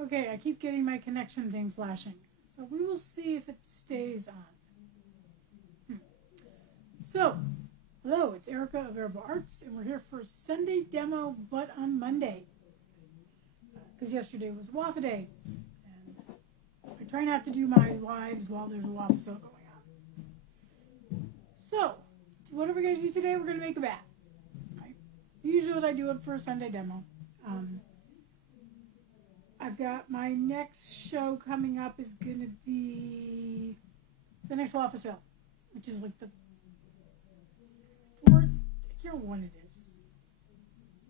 Okay, I keep getting my connection thing flashing. So we will see if it stays on. So, hello, it's Erica of Herbal Arts, and we're here for Sunday demo, but on Monday. Because yesterday was Waffle Day. And I try not to do my lives while there's a waffle sale going on. So, what are we going to do today? We're going to make a bat. Usually what I do it for a Sunday demo. I've got my next show coming up is going to be the next waffle sale, which is like the fourth, I can't remember when it is.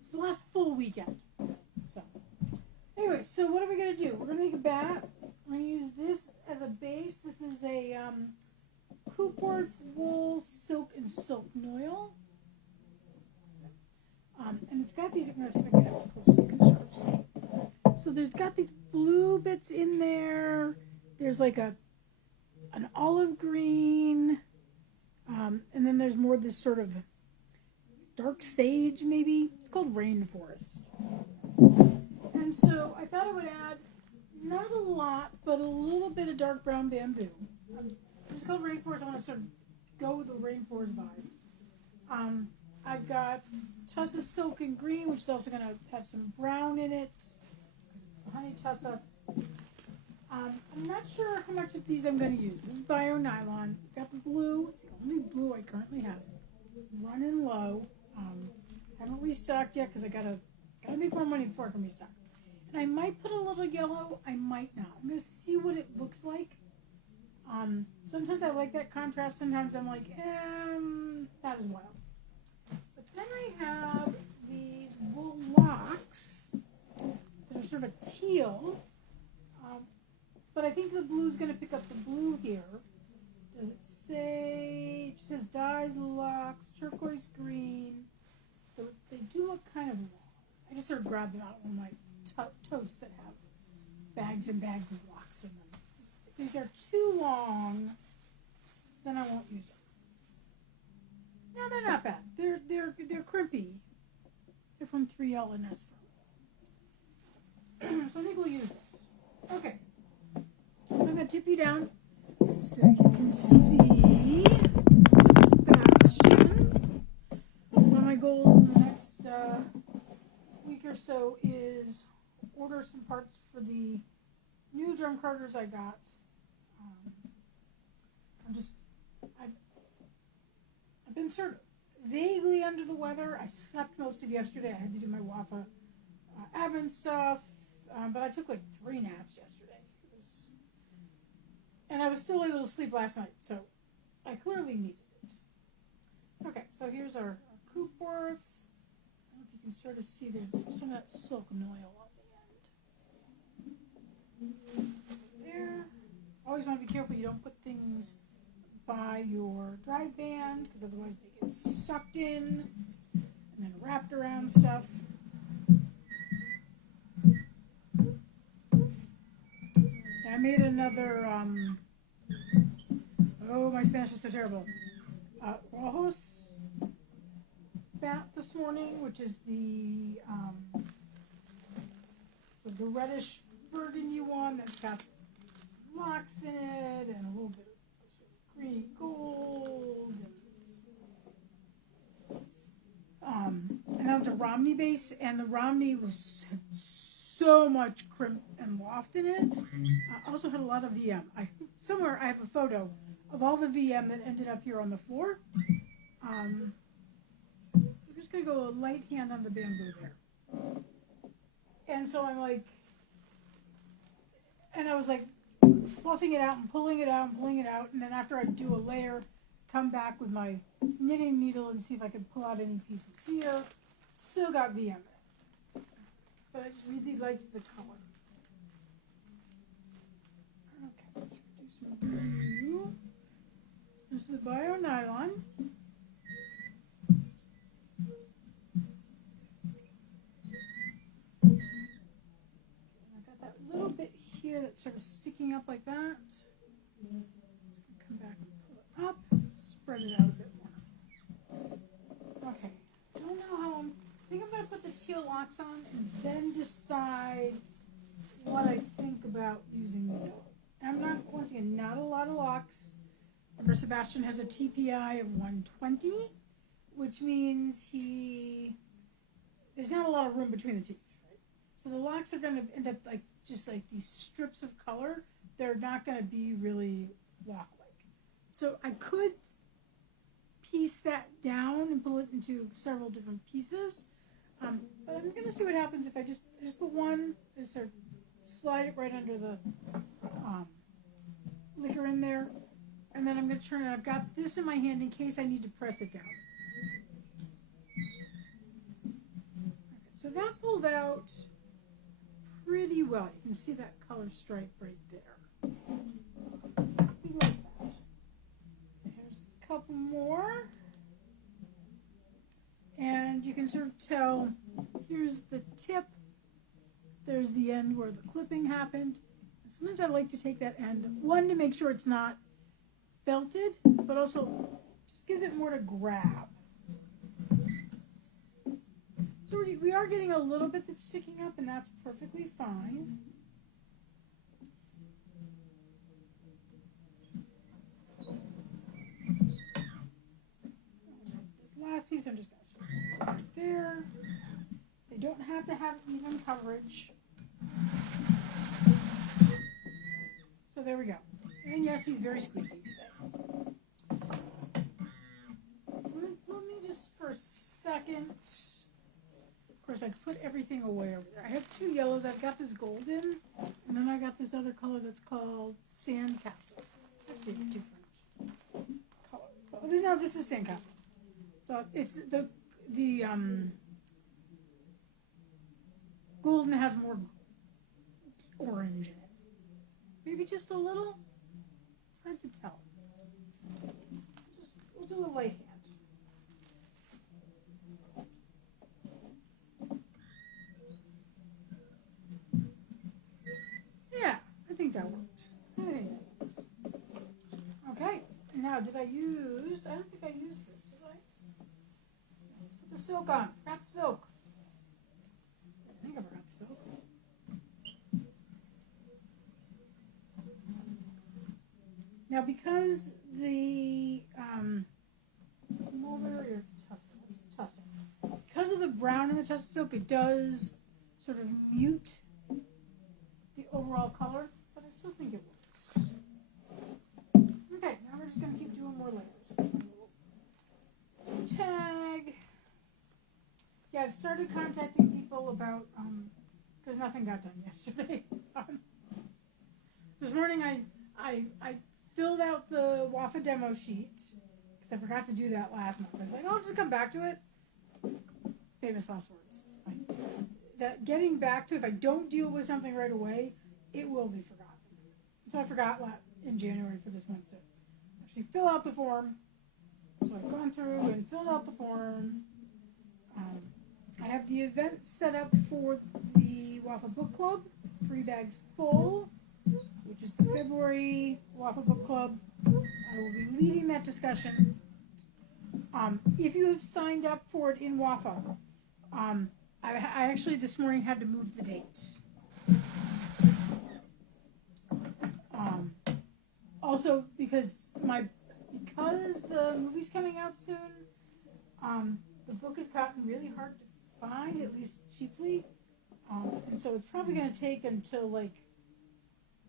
It's the last full weekend. So, anyway, so what are we going to do? We're going to make a bat. We're going to use this as a base. This is a Coopworth wool, silk, and silk noil. And it's got these, I'm going to see if I can get it up close so you can sort of see. So there's got these blue bits in there. There's like an olive green. And then there's more this sort of dark sage maybe. It's called rainforest. And so I thought I would add not a lot, but a little bit of dark brown bamboo. It's called rainforest. I want to sort of go with the rainforest vibe. I've got Tussa Silk and Green, which is also going to have some brown in it. It's the Honey Tussa. I'm not sure how much of these I'm going to use. This is Bio Nylon. I've got the blue. It's the only blue I currently have. Running low. Haven't restocked yet because I gotta make more money before I can restock. And I might put a little yellow. I might not. I'm going to see what it looks like. Sometimes I like that contrast. Sometimes I'm like, not as well. But then I have these wool locks that are sort of teal. But I think the blue is going to pick up the blue here. Does it say? It just says dyes locks, turquoise green. They do look kind of long. I just sort of grabbed them out of one of my totes that have bags and bags of locks in them. If these are too long, then I won't use them. No, they're not bad. They're crimpy. They're from 3L and S. So I think we'll use those. Okay. I'm going to tip you down so you can see Sebastian. One of my goals in the next week or so is order some parts for the new drum carters I got. I've been sort of vaguely under the weather. I slept most of yesterday. I had to do my WAFA admin stuff, but I took like 3 naps yesterday. And I was still able to sleep last night, so I clearly needed it. Okay, so here's our Coopworth. I don't know if you can sort of see there's some of that silk noil on the end. There. Always want to be careful you don't put things by your drive band, because otherwise they get sucked in and then wrapped around stuff. I made another, my Spanish is so terrible, Rojos bat this morning, which is the reddish burgundy one that's got locks in it and a little bit of greeny gold. And that was a Romney base, and the Romney had so much crimp and loft in it. I also had a lot of VM. Somewhere I have a photo of all the VM that ended up here on the floor. I'm just going to go a light hand on the bamboo there. And so I'm like, and I was like fluffing it out and pulling it out and pulling it out. And then after I do a layer, come back with my knitting needle and see if I could pull out any pieces here. Still got VM in it. But I just really liked the color. Okay, let's do some blue. This is the Bio Nylon. I got that little bit here that's sort of sticking up like that. Come back and pull it up, spread it out a bit more. Okay, don't know how I think I'm going to put the teal locks on and then decide what I think about using the yellow. I'm not, once again, not a lot of locks. Remember, Sebastian has a TPI of 120, which means there's not a lot of room between the teeth, right? So the locks are going to end up like just like these strips of color. They're not going to be really lock-like. So I could piece that down and pull it into several different pieces. But I'm going to see what happens if I just put one, just sort of slide it right under the liquor in there, and then I'm going to turn it. I've got this in my hand in case I need to press it down. Okay, so that pulled out pretty well. You can see that color stripe right there. We like that. Here's a couple more. And you can sort of tell, here's the tip, there's the end where the clipping happened. And sometimes I like to take that end, one, to make sure it's not felted, but also just gives it more to grab. So we are getting a little bit that's sticking up, and that's perfectly fine. This last piece I'm just going to sort of right there. They don't have to have even coverage. So there we go. And yes, he's very squeaky today. Let me just for a second. Of course, I put everything away over there. I have two yellows. I've got this golden, and then I got this other color that's called Sandcastle. Actually, different color. No, this is Sandcastle. So it's the golden has more orange in it. Maybe just a little. It's hard to tell. We'll do a light hand. Yeah, I think that works. Okay, now did I use, I don't think I used this, did I? Let's put the silk on. Forgot the silk. I think I forgot the silk. Now because the because of the brown in the tussle silk, it does sort of mute the overall color, but I still think it works. Okay, now we're just going to keep doing more layers. Tag. Yeah, I've started contacting people about, because nothing got done yesterday. This morning I filled out the WAFA demo sheet, because I forgot to do that last month. I was like, I'll just come back to it. Famous last words. That getting back to, if I don't deal with something right away, it will be forgotten. So I forgot in January for this month to actually fill out the form. So I've gone through and filled out the form. I have the event set up for the WAFA Book Club, 3 bags full, which is the February WAFA Book Club. I will be leading that discussion. If you have signed up for it in WAFA, I actually this morning had to move the date. Also because the movie's coming out soon, the book has gotten really hard to find, at least cheaply, and so it's probably going to take until like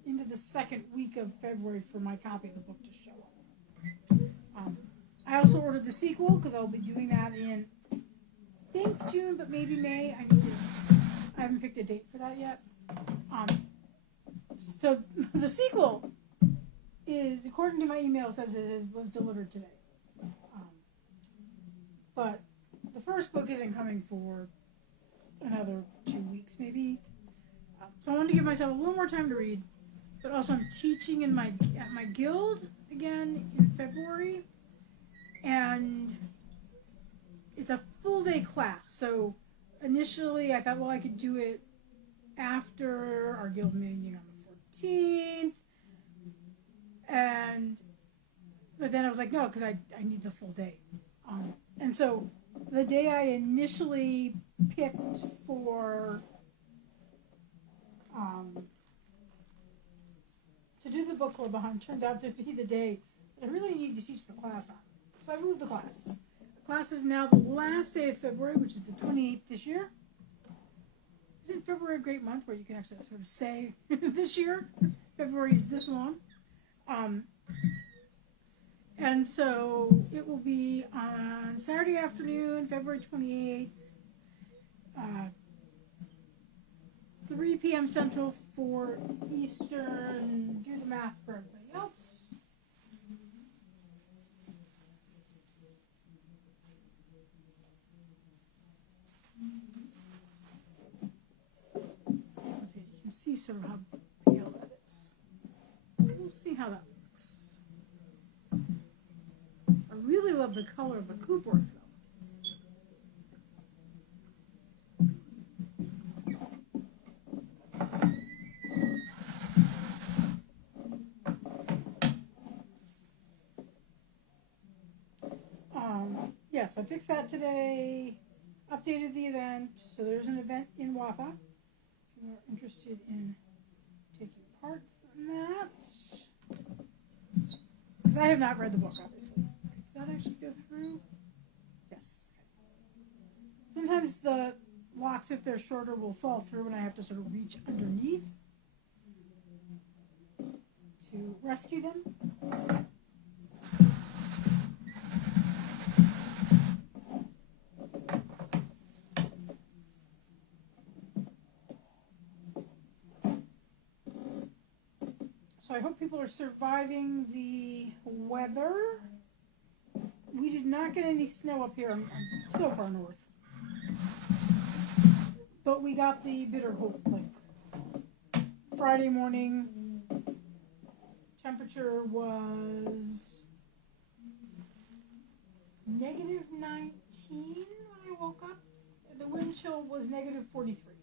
into the second week of February for my copy of the book to show up. I also ordered the sequel because I'll be doing that in, I think, June, but maybe May. I haven't picked a date for that yet. So the sequel is, according to my email, says it was delivered today. But the first book isn't coming for another 2 weeks, maybe. So I wanted to give myself a little more time to read. But also I'm teaching at my guild again in February. And it's a full day class. So initially I thought, well, I could do it after our guild meeting on the 14th. But then I was like, no, because I need the full day. And so the day I initially picked for book club behind turns out to be the day that I really need to teach the class on. So I moved the class. The class is now the last day of February, which is the 28th this year. Isn't February a great month where you can actually sort of say this year? February is this long. And so it will be on Saturday afternoon, February 28th, 3 p.m. Central, 4 Eastern. Do the math for everybody else. You can see sort of how pale that is. So we'll see how that works. I really love the color of the Cooper film. Yes, I fixed that today, updated the event, so there's an event in WAFA. If you are interested in taking part in that. Because I have not read the book, obviously. Did that actually go through? Yes. Okay. Sometimes the locks, if they're shorter, will fall through and I have to sort of reach underneath to rescue them. So I hope people are surviving the weather. We did not get any snow up here. I'm so far north. But we got the bitter cold. Like Friday morning, temperature was negative 19 when I woke up. The wind chill was negative 43.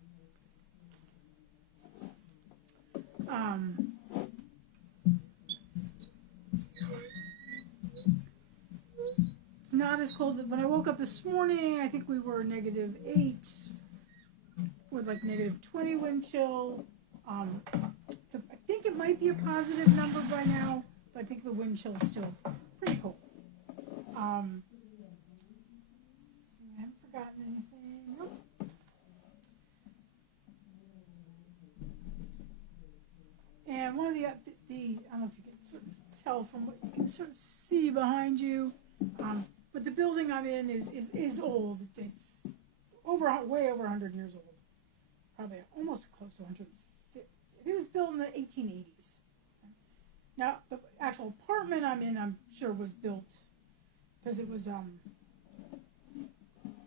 It's not as cold. When I woke up this morning, I think we were negative 8 with like negative 20 wind chill. So I think it might be a positive number by now, but I think the wind chill is still pretty cold. I haven't forgotten anything. Nope. And one of the I don't know if you can sort of tell from what you can sort of see behind you, but the building I'm in is old. It's way over 100 years old. Probably almost close to 150. It was built in the 1880s. Now, the actual apartment I'm in, I'm sure was built because it was,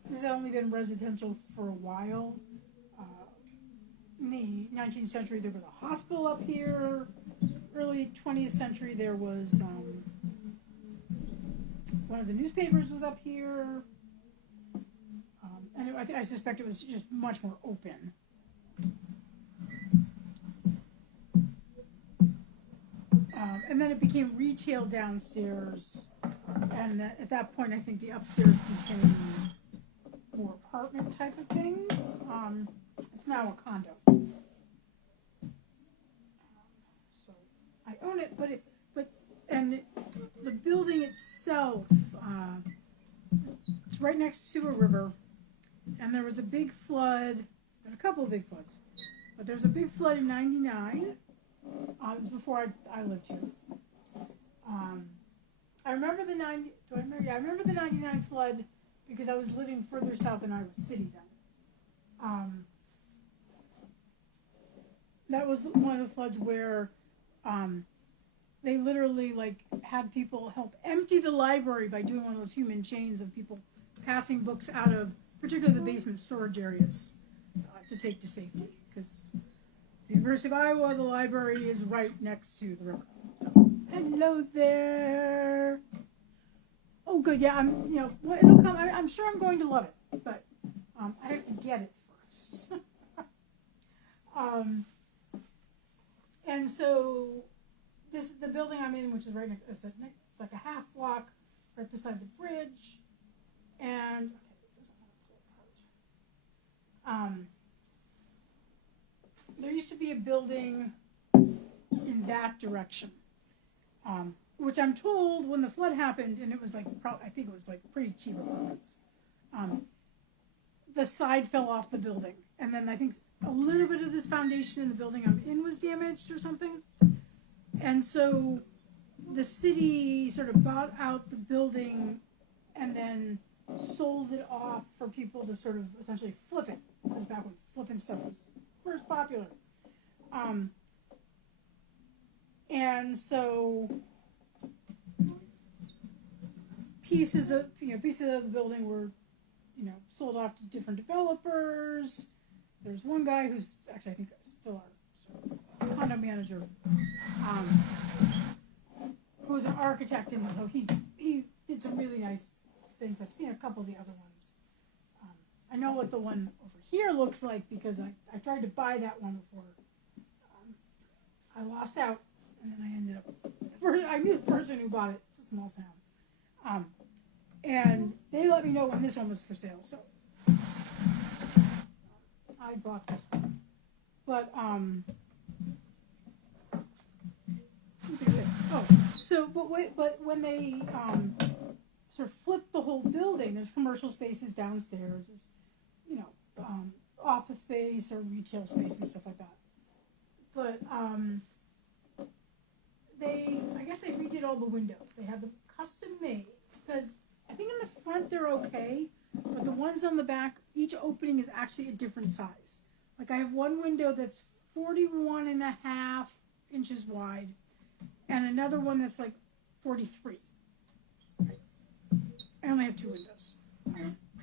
this has only been residential for a while. In the 19th century, there was a hospital up here. Early 20th century, there was, one of the newspapers was up here. And I suspect it was just much more open. And then it became retail downstairs, and at that point, I think the upstairs became more apartment type of things. It's now a condo. So I own it, but the building itself, it's right next to a river, and there was a big flood, and a couple of big floods, but there's a big flood in '99. It was before I lived here. I remember the 99 flood because I was living further south in Iowa City then. That was one of the floods where they literally had people help empty the library by doing one of those human chains of people passing books out of particularly the basement storage areas to take to safety, because the University of Iowa, the library is right next to the river. So, hello there. Oh, good. Yeah, it'll come. I'm sure I'm going to love it, but I have to get it first. And so the building I'm in, which is right next, it's like a half block right beside the bridge, and it doesn't want to pull apart. There used to be a building in that direction. Which I'm told when the flood happened, and it was like, I think it was like pretty cheap apartments. The side fell off the building, and then I think a little bit of this foundation in the building I'm in was damaged or something. And so the city sort of bought out the building and then sold it off for people to sort of essentially flip it. It was back when flipping stuff was first popular. And so pieces of the building were, sold off to different developers. There's one guy who's actually, I think, still our condo manager, who was an architect, and so he did some really nice things. I've seen a couple of the other ones. I know what the one over here looks like because I tried to buy that one before. I lost out, and then I ended up. I knew the person who bought it. It's a small town, and they let me know when this one was for sale. So I bought this one, but what was I gonna say? Oh, so but when they sort of flipped the whole building, there's commercial spaces downstairs. There's office space or retail space and stuff like that. But I guess they redid all the windows. They had them custom made because I think in the front they're okay, but the ones on the back, each opening is actually a different size. Like I have one window that's 41.5 inches wide, and another one that's like 43. I only have 2 windows.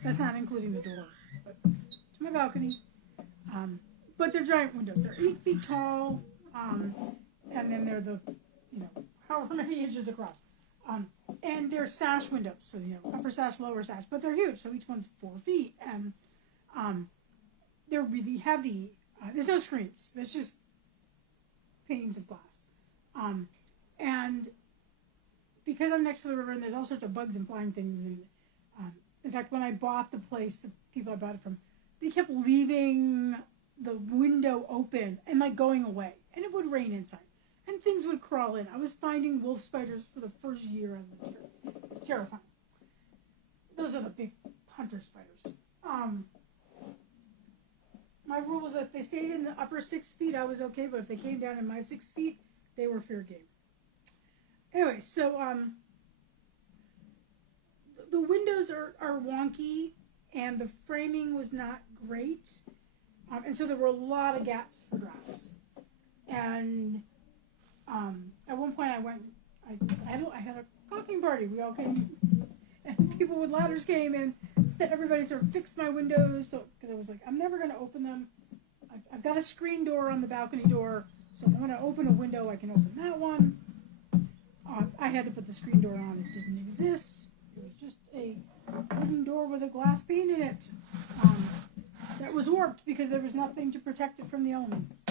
That's not including the door, but it's my balcony. But they're giant windows. They're 8 feet tall, and then they're the, however many inches across. And they're sash windows, so upper sash, lower sash, but they're huge. So each one's 4 feet, and they're really heavy. There's no screens. There's just panes of glass. And because I'm next to the river, and there's all sorts of bugs and flying things, and in fact, when I bought the place, the people I bought it from, they kept leaving the window open and like going away, and it would rain inside, and things would crawl in. I was finding wolf spiders for the first year I lived here. It was terrifying. Those are the big hunter spiders. My rule was if they stayed in the upper 6 feet, I was okay, but if they came down in my 6 feet, they were fair game. Anyway, so the windows are wonky, and the framing was not great, and so there were a lot of gaps for drafts. And at one point, I had a caulking party. We all came, and people with ladders came, and everybody sort of fixed my windows. So because I was like, I'm never going to open them. I've got a screen door on the balcony door, so if I want to open a window, I can open that one. I had to put the screen door on. It didn't exist. It was just a wooden door with a glass pane in it that was warped because there was nothing to protect it from the elements.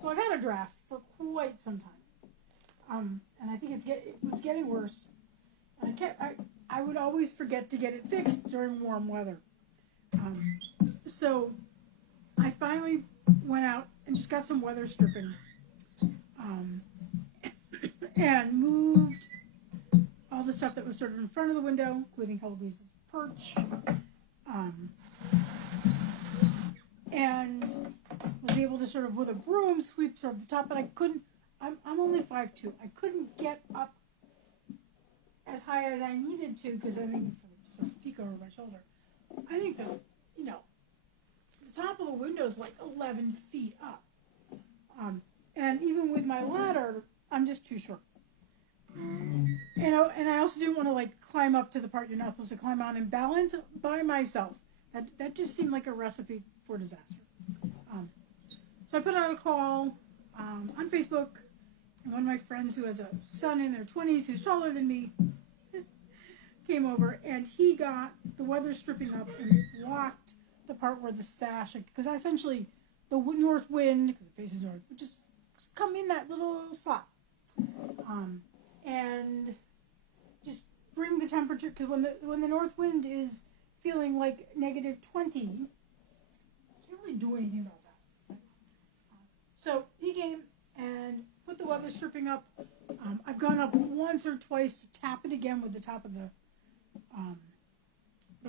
So I got a draft for quite some time, and I think it was getting worse. And I would always forget to get it fixed during warm weather. So I finally went out and just got some weather stripping. And moved all the stuff that was sort of in front of the window, including Heloise's perch, and was able to sort of, with a broom, sweep sort of the top, but I couldn't, I'm only 5'2". I couldn't get up as high as I needed to, because I think, sort of peek over my shoulder, I think that, the top of the window is like 11 feet up. And even with my ladder, I'm just too short. And I also didn't want to like climb up to the part you're not supposed to climb on and balance by myself. That just seemed like a recipe for disaster. So I put out a call on Facebook, and one of my friends who has a son in their 20s who's taller than me came over, and he got the weather stripping up and blocked the part where the sash, because essentially the north wind, because it faces north, would just come in that little slot. And just bring the temperature, because when the north wind is feeling like -20, you can't really do anything about that. So he came and was stripping up. I've gone up once or twice to tap it again with the top of the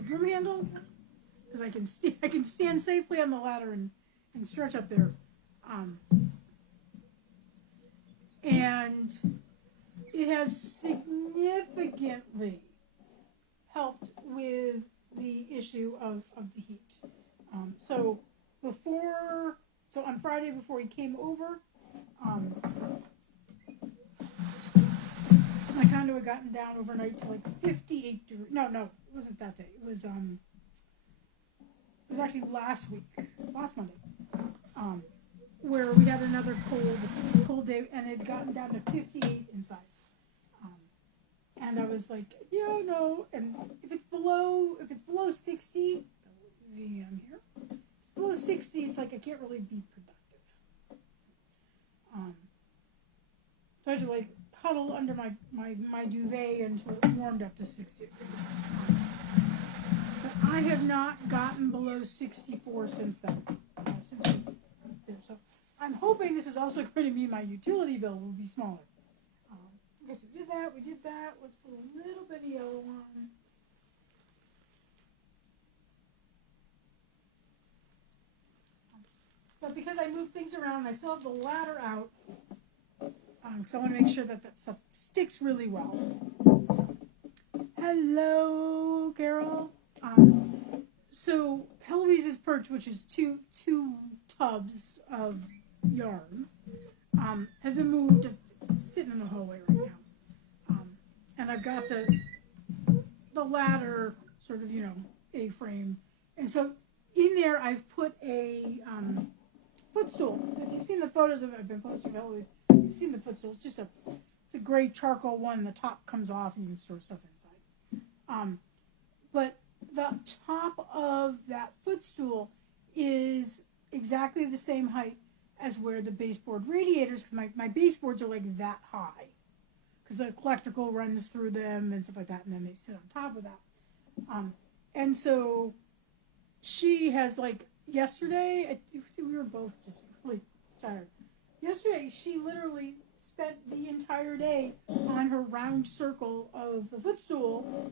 broom handle, because I can stand safely on the ladder and stretch up there. And it has significantly helped with the issue of the heat. So on Friday before he came over, my condo had gotten down overnight to like 58 degrees. No, it wasn't that day. It was actually last Monday, where we had another cold day, and it had gotten down to 58 inside. And I was like, yeah, no. And if it's below 60, VM here. If it's below 60, it's like I can't really be productive. So I had to like huddle under my duvet until it warmed up to 60 degrees. But I have not gotten below 64 since then. So I'm hoping this is also going to mean my utility bill will be smaller. Okay, so we did that. Let's put a little bit of yellow on. But because I moved things around, I still have the ladder out, because I want to make sure that stuff sticks really well. So, hello, Carol. So Heloise's perch, which is two tubs of yarn, has been moved. It's sitting in the hallway right now. And I've got the ladder sort of, A-frame. And so in there I've put a footstool. If you've seen the photos of it, I've been posting of Eloise, you've seen the footstool. It's just it's a gray charcoal one. The top comes off and you can store stuff inside. But the top of that footstool is exactly the same height as where the baseboard radiators, because my baseboards are like that high, because the electrical runs through them and stuff like that, and then they sit on top of that. And so she has, like, yesterday, we were both just really tired. Yesterday, she literally spent the entire day on her round circle of the footstool.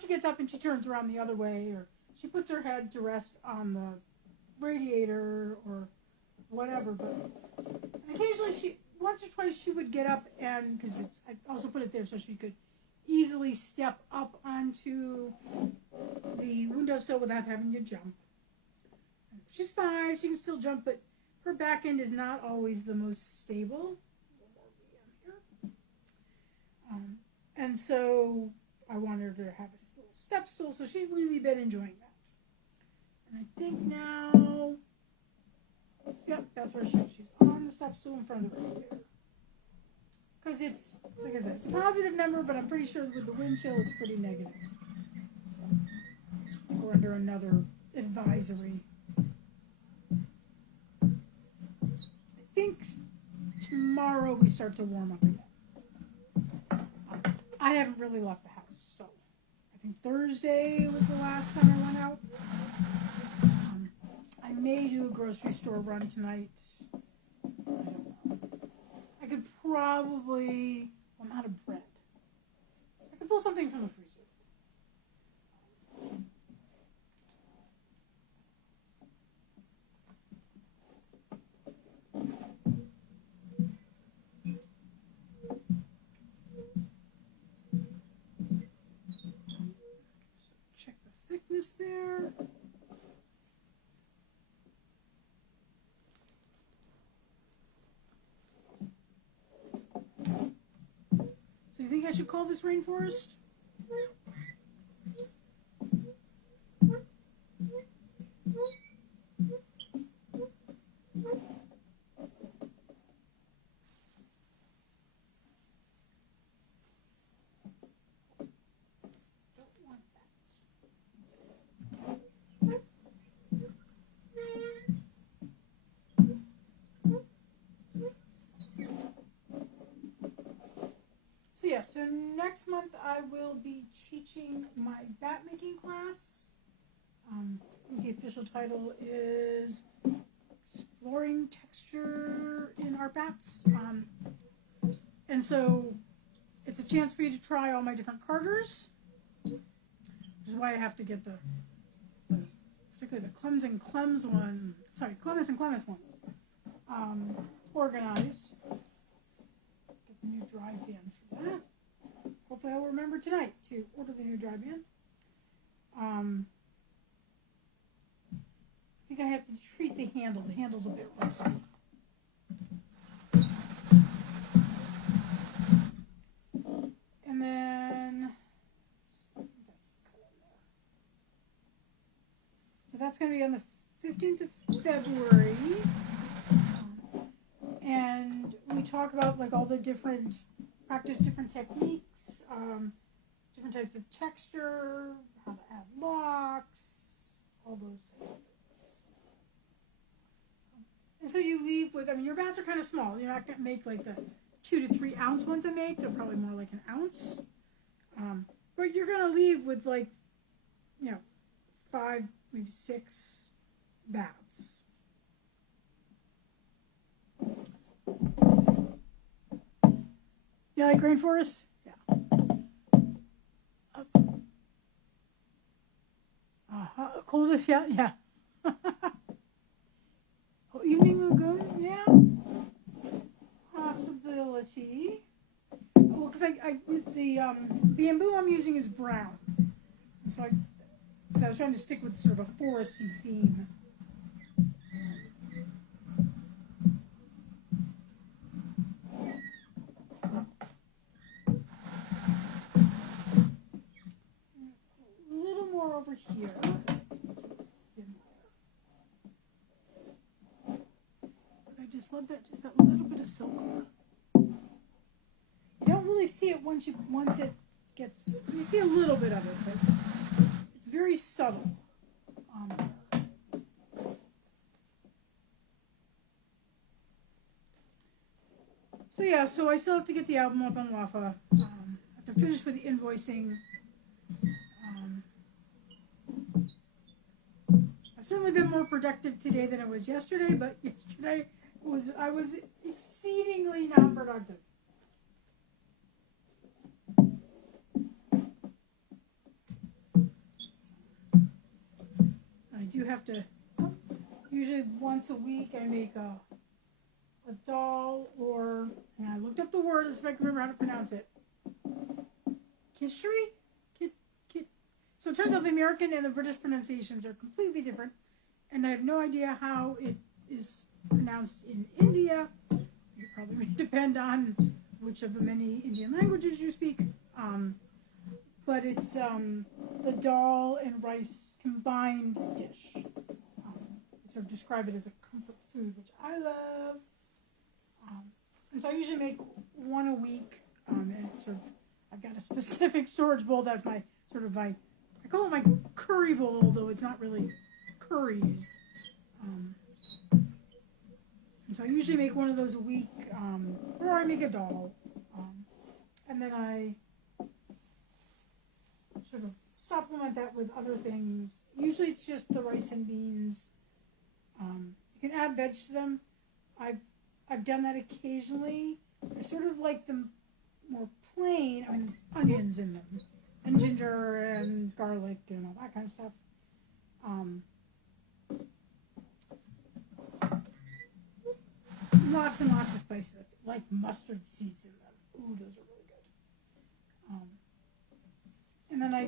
She gets up and she turns around the other way, or she puts her head to rest on the radiator or whatever. But occasionally, once or twice, she would get up, and because I also put it there so she could easily step up onto the windowsill without having to jump. She's 5, she can still jump, but her back end is not always the most stable. And so I wanted her to have a little step stool, so she's really been enjoying that. And I think now, yep, that's where she is. She's on the step stool in front of the radiator. Because it's, like I said, it's a positive number, but I'm pretty sure with the wind chill it's pretty negative. So we're under another advisory. I think tomorrow we start to warm up again. I haven't really left the house, so I think Thursday was the last time I went out. I may do a grocery store run tonight. I don't know. I could probably, I'm out of bread. I could pull something from the freezer. There. So you think I should call this rainforest? So next month I will be teaching my bat making class. The official title is Exploring Texture in Art Bats. And so it's a chance for you to try all my different Carters, which is why I have to get particularly the Clems and Clems one, sorry, Clemis and Clemis ones, organized. Get the new dry band for that. Hopefully I'll remember tonight to order the new dry band. I think I have to treat the handle. The handle's a bit rusty. And then, so that's going to be on the 15th of February. And we talk about like all the different, practice different techniques, different types of texture, how to add locks, all those types of things. And so you leave with, I mean, your bats are kind of small. You're not going to make like the 2 to 3 ounce ones I make. They're probably more like an ounce. But you're going to leave with like, 5, maybe 6 bats. You like rainforest? Yeah. Coldest yet? Yeah. Evening Lagoon? Yeah. Possibility. Well, because the bamboo I'm using is brown. So I was trying to stick with sort of a foresty theme. A little more over here. I just love that, just that little bit of silk. You don't really see it once it gets, you see a little bit of it, but it's very subtle. So yeah, so I still have to get the album up on Wafa. I have to finish with the invoicing. I've certainly been more productive today than I was yesterday, but yesterday I was exceedingly non-productive. I do have to, usually once a week I make a doll, or, and I looked up the word, let's see if I can remember how to pronounce it. Kishri? So it turns out the American and the British pronunciations are completely different, and I have no idea how it is pronounced in India. It probably may depend on which of the many Indian languages you speak. But it's the dal and rice combined dish. Sort of describe it as a comfort food, which I love. And so I usually make one a week. And sort of, I've got a specific storage bowl. That's my sort of I call it my curry bowl, though it's not really curries. And so I usually make one of those a week, or I make a doll. And then I sort of supplement that with other things. Usually it's just the rice and beans. You can add veg to them. I've done that occasionally. I sort of like them more plain. I mean, there's onions in them, and ginger and garlic and all that kind of stuff. Lots and lots of spices, like mustard seeds in them. Ooh, those are really good. And then I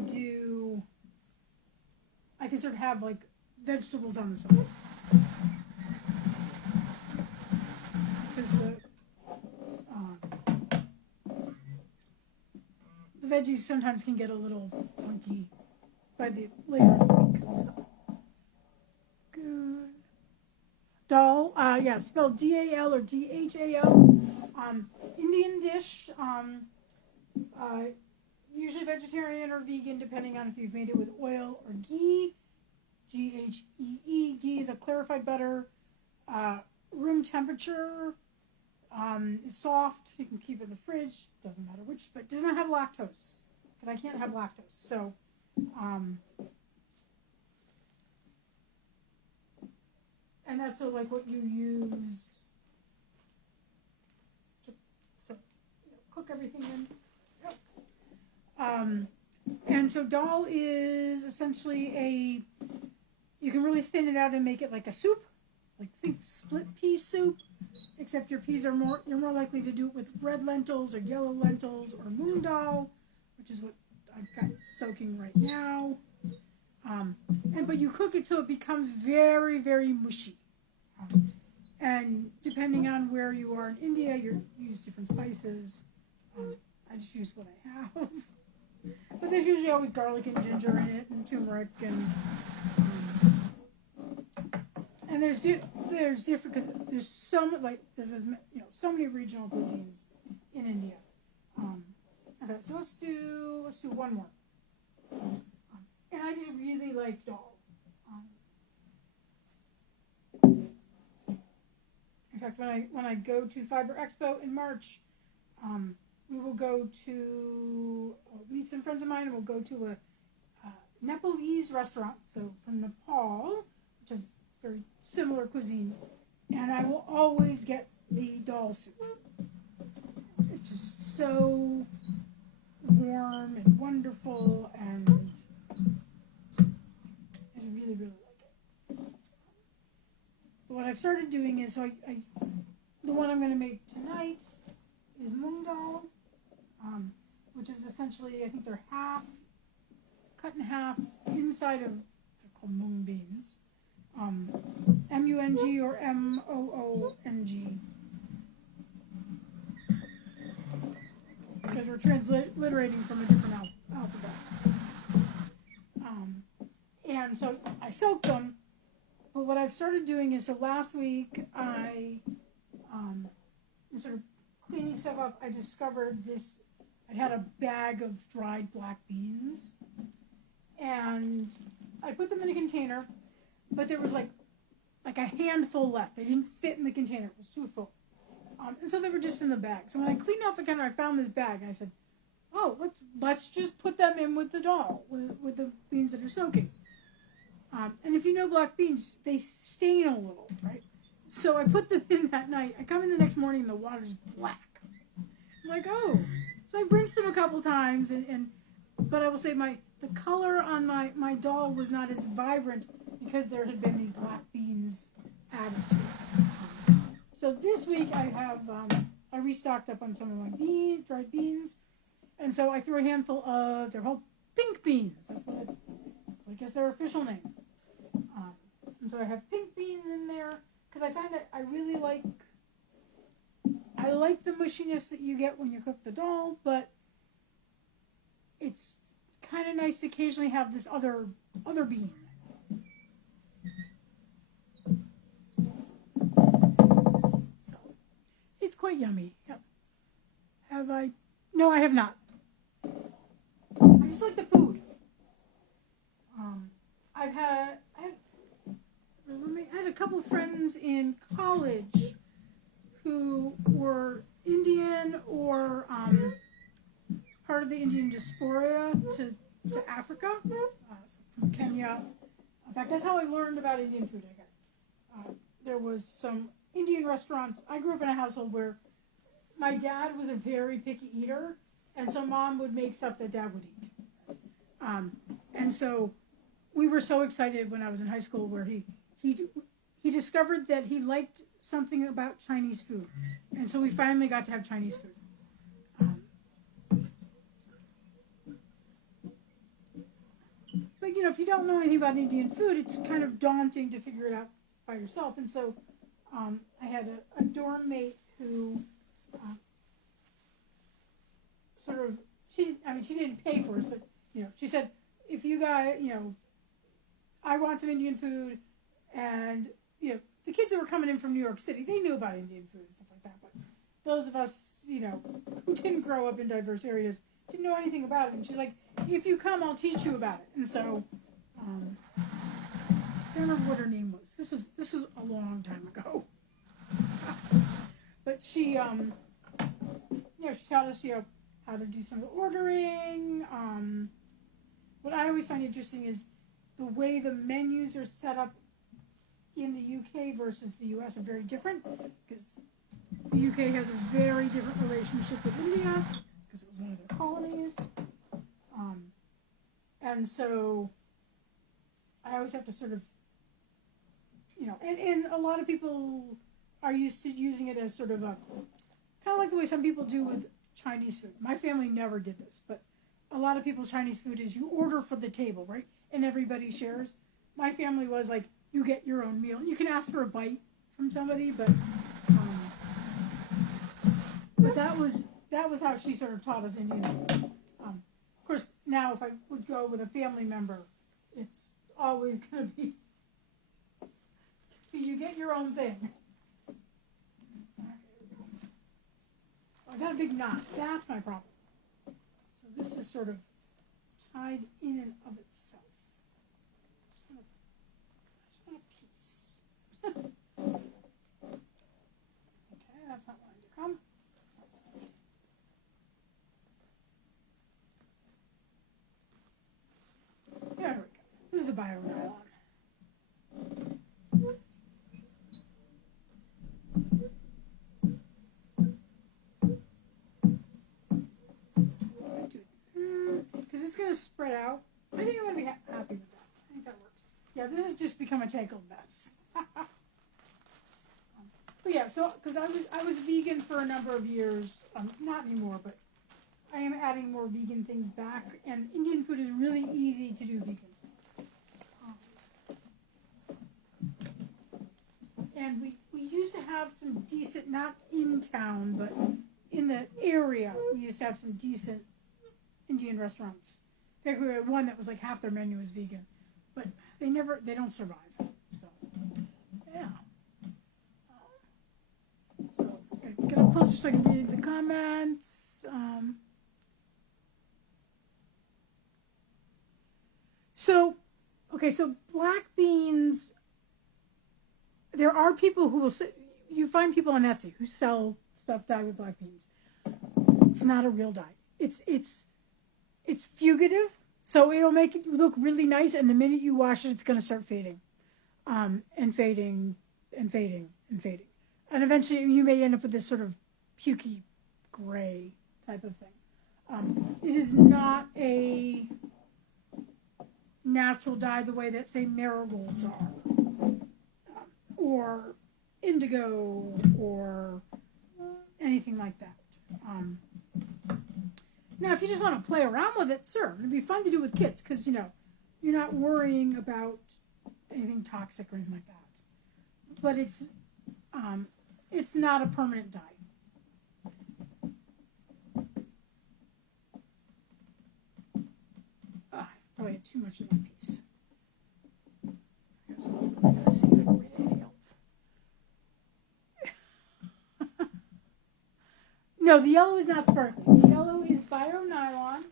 can sort of have like vegetables on the side. Because the veggies sometimes can get a little funky by the later in the week. So. Good. Dal, yeah, spelled D-A-L or D-H-A-L. Indian dish. Usually vegetarian or vegan, depending on if you've made it with oil or ghee. G-H-E-E. Ghee is a clarified butter. Room temperature. Is soft. You can keep it in the fridge. Doesn't matter which, but does not have lactose. Because I can't have lactose. So, and that's like what you use to cook everything in. Yep. And so dal is essentially you can really thin it out and make it like a soup, like think split pea soup, except your peas you're more likely to do it with red lentils or yellow lentils or moong dal, which is what I've got soaking right now. But you cook it so it becomes very, very mushy. And depending on where you are in India, you use different spices. I just use what I have. But there's usually always garlic and ginger in it, and turmeric, and there's different because there's so many regional cuisines in India. Okay, so let's do one more. And I just really like dal. In fact, when I go to Fiber Expo in March, we will go to meet some friends of mine, and we'll go to a Nepalese restaurant. So from Nepal, which is very similar cuisine, and I will always get the dal soup. It's just so warm and wonderful, and I really, really like it. But what I've started doing is, the one I'm going to make tonight is moong dal, which is essentially, I think they're cut in half inside of, they're called mung beans, M-U-N-G or M-O-O-N-G. Because we're transliterating from a different alphabet. And so I soaked them, but what I've started doing is, so last week I, sort of cleaning stuff up, I discovered this, I had a bag of dried black beans, and I put them in a container, but there was like a handful left. They didn't fit in the container, it was too full. And so they were just in the bag. So when I cleaned off the counter, I found this bag, and I said, oh, let's just put them in with the dal, with the beans that are soaking. And if you know black beans, they stain a little, right? So I put them in that night. I come in the next morning, and the water's black. I'm like, oh. So I rinsed them a couple times, but I will say the color on my dal was not as vibrant because there had been these black beans added to it. So this week I have I restocked up on some of my dried beans, and so I threw a handful of, they're called pink beans. That's what I guess their official name. And so I have pink beans in there because I find that I really like the mushiness that you get when you cook the dal, but it's kind of nice to occasionally have this other bean. So, it's quite yummy. Yep. Have I? No, I have not. I just like the food. I had a couple of friends in college who were Indian or part of the Indian diaspora to Africa, from Kenya. In fact, that's how I learned about Indian food. There was some Indian restaurants. I grew up in a household where my dad was a very picky eater, and so mom would make stuff that dad would eat. And so we were so excited when I was in high school where he discovered that he liked something about Chinese food. And so we finally got to have Chinese food. But, if you don't know anything about Indian food, it's kind of daunting to figure it out by yourself. And so I had a dorm mate who she didn't pay for us, but, she said, if you guys, I want some Indian food, and, the kids that were coming in from New York City, they knew about Indian food and stuff like that, but those of us, who didn't grow up in diverse areas, didn't know anything about it. And she's like, if you come, I'll teach you about it. And so, I don't remember what her name was. This was a long time ago. But she, she taught us, how to do some of the ordering. What I always find interesting is the way the menus are set up in the UK versus the US are very different, because the UK has a very different relationship with India because it was one of their colonies. And so I always have to sort of, and a lot of people are used to using it as sort of a, kind of like the way some people do with Chinese food. My family never did this, but a lot of people's Chinese food is you order for the table, right? And everybody shares. My family was like, you get your own meal. You can ask for a bite from somebody, but that was how she sort of taught us Indian food. Of course, now if I would go with a family member, it's always going to be you get your own thing. I got a big knot. That's my problem. So this is sort of tied in and of itself. Just want a piece. Okay, that's not wanting to come. Let's see. There we go. This is the bio nylon. Because it's going to spread out. I think I'm going to be happy with that. I think that works. Yeah, this has just become a tangled mess. But yeah, so because I was vegan for a number of years, not anymore, but I am adding more vegan things back, and Indian food is really easy to do vegan. And we used to have some decent, not in town, but in the area, we used to have some decent Indian restaurants. In fact, we had one that was like half their menu was vegan, but they don't survive. So, yeah. So, get up closer so I can read the comments. So black beans, there are people who will say, you find people on Etsy who sell stuff dyed with black beans. It's not a real dye. It's fugitive, so it'll make it look really nice, and the minute you wash it, it's going to start fading, and fading, and fading, and fading. And eventually you may end up with this sort of pukey gray type of thing. It is not a natural dye the way that, say, marigolds are, or indigo, or anything like that. Now, if you just want to play around with it, sure, it'd be fun to do with kids because, you're not worrying about anything toxic or anything like that. But it's not a permanent dye. I probably had too much in that piece. Here's what else I'm going to see if I can read anything else. No, the yellow is not sparkling. The yellow is bio nylon.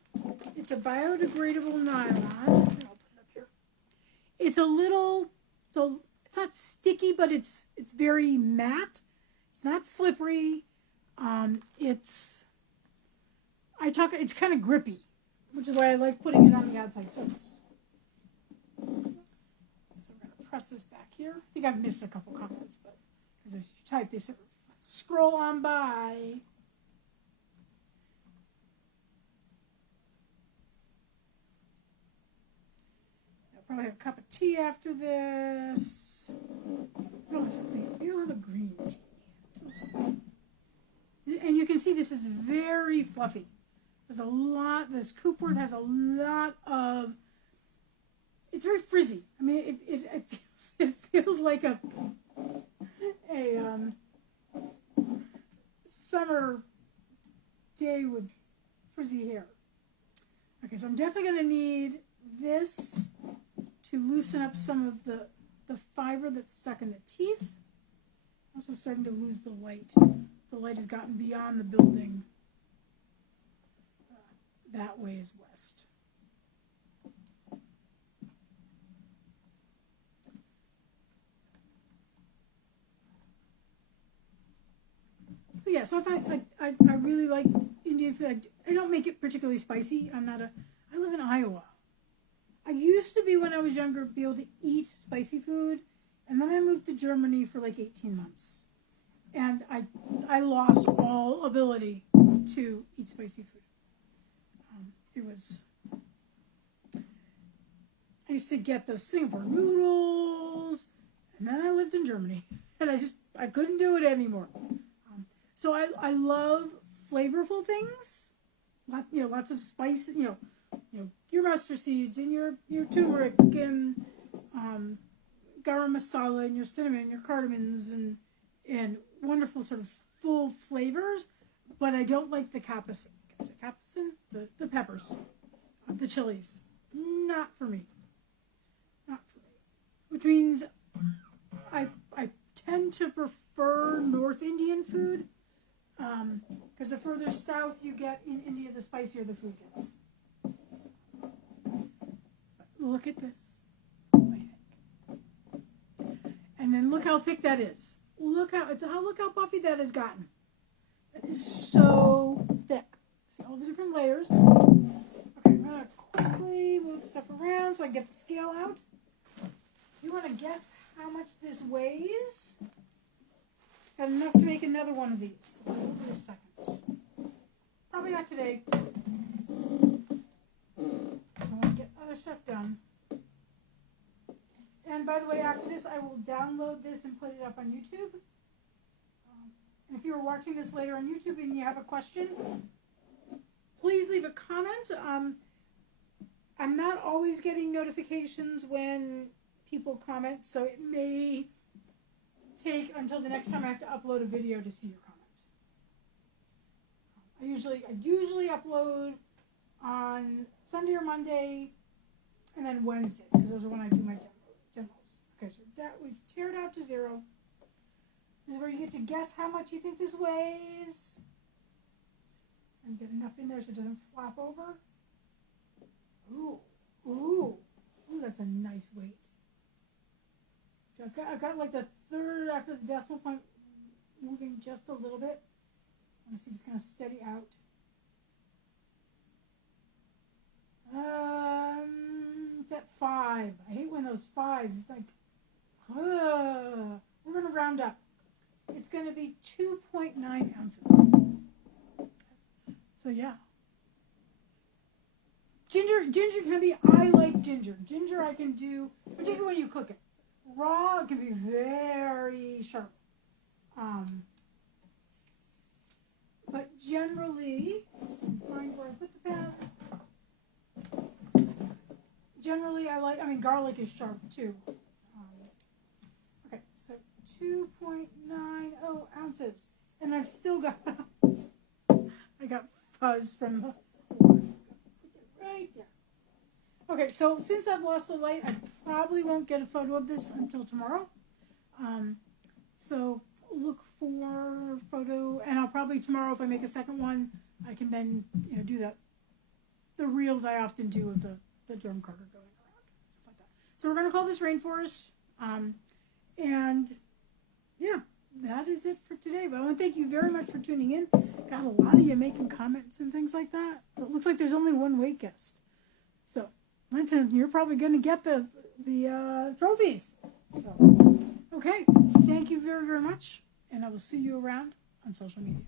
It's a biodegradable nylon. I'll put it up here. It's a little, so it's not sticky, but it's very matte. It's not slippery. It's kind of grippy, which is why I like putting it on the outside surface. So I'm going to press this back here. I think I've missed a couple comments, but because as you type, they sort of scroll on by. Probably have a cup of tea after this. Oh, we don't have a green tea. And you can see this is very fluffy. There's a lot, this Coopwort has a lot of, it's very frizzy. I mean, it feels like a summer day with frizzy hair. Okay, so I'm definitely going to need this to loosen up some of the fiber that's stuck in the teeth. Also starting to lose the light. The light has gotten beyond the building. That way is west. So yeah, so if I really like Indian food. I don't make it particularly spicy. I live in Iowa. I used to be, when I was younger, be able to eat spicy food, and then I moved to Germany for like 18 months. and I lost all ability to eat spicy food. It was, I used to get those Singapore noodles, and then I lived in Germany, and I couldn't do it anymore. So I love flavorful things, lots of spice, your mustard seeds and your turmeric and garam masala and your cinnamon, your cardamoms and wonderful sort of full flavors, but I don't like the capsaicin. Is it capsaicin? The peppers, the chilies. Not for me. Not for me. Which means I tend to prefer North Indian food, because the further south you get in India, the spicier the food gets. Look at this. And then look how thick that is. Look how puffy that has gotten. That is so thick. See all the different layers. Okay, I'm gonna quickly move stuff around so I can get the scale out. You want to guess how much this weighs? Got enough to make another one of these. I'll do it in a second. Probably not today. I want to get other stuff done. And by the way, after this, I will download this and put it up on YouTube. And if you're watching this later on YouTube and you have a question, please leave a comment. I'm not always getting notifications when people comment, so it may take until the next time I have to upload a video to see your comment. I usually upload on Sunday or Monday, and then Wednesday, because those are when I do my demos. Okay, so we've tiered out to 0. This is where you get to guess how much you think this weighs, and get enough in there so it doesn't flop over. Ooh, that's a nice weight. So I've got like the third after the decimal point moving just a little bit. Let me see if it's going to steady out. It's at 5. I hate when those 5s, it's like, we're going to round up. It's going to be 2.9 ounces. So yeah. Ginger can be, I like ginger. Ginger I can do, particularly when you cook it. Raw, it can be very sharp. But generally, find where I put the pen. Generally, garlic is sharp too. Okay, so 2.90 ounces. And I've still got, I got fuzz from the, right there. Okay, so since I've lost the light, I probably won't get a photo of this until tomorrow. So look for photo, and I'll probably tomorrow, if I make a second one, I can then do the reels I often do of the drum carter going around, stuff like that. So we're gonna call this Rainforest, and yeah, that is it for today. But I want to thank you very much for tuning in. Got a lot of you making comments and things like that. It looks like there's only one wait guest, so you're probably going to get the trophies. So, okay, thank you very, very much, and I will see you around on social media.